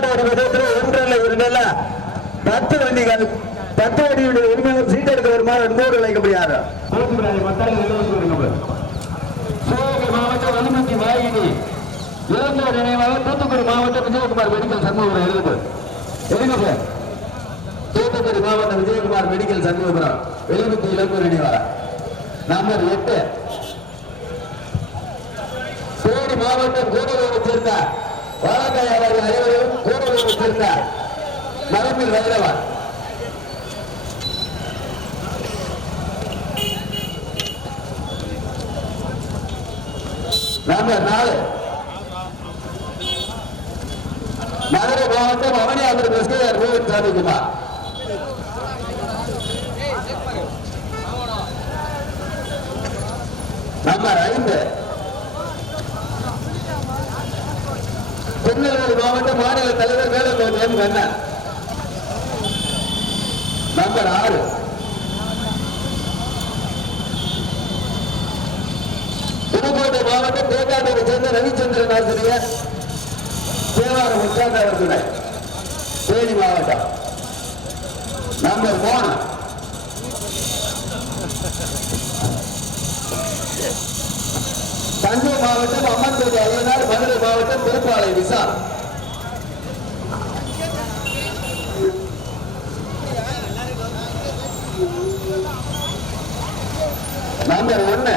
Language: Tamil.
மாட்டோட விதத்தில் ஒன்றல்ல இரண்டல்ல? பத்து வண்டிகள் பத்து வண்டியுடைய உரிமையாளர் சீட் எடுக்க வருமாறு நூறு அழைக்க முடியாது கோசுராணி மத்தாளி நிலவரத்து வருங்க சிவகங்கை மாவட்டம் வலிமத்தி வாயினி நினைவாக தூத்துக்குடி மாவட்டம் விஜயகுமார் மெடிக்கல் சார்? தூத்துக்குடி மாவட்டம் விஜயகுமார் மெடிக்கல் சண்முகபுரம் எழுபத்தி இளந்தோர் நினைவாக. நம்பர் எட்டு. தேனி மாவட்டம் கூடலூரை சேர்ந்த வாழக்காய் அவர்கள் அனைவரும் கூடலூரை சேர்ந்த மரபில் வைரவன் நம்பர் நாலு. மதுரை மாவட்டம் அவனியாபுரம் கிருஷ்ணர் கோவிந்த் சாமிக்குமார் நம்பர் ஐந்து. திருநெல்வேலி மாவட்ட மாநில தலைவர் வேலுமணி எம் கண்ணன் நம்பர் ஆறு. புதுக்கோட்டை மாவட்டம் தேக்காட்டூரை சேர்ந்த ரவிச்சந்திரன் ஆசிரியர் தேவாரம் உற்சாக அவர்களை. தேனி மாவட்டம். நம்பர் மூணு. தஞ்சை மாவட்டம் அம்மன் மாவட்டம் திருப்பாலை விசால். நம்பர் ஒன்னு.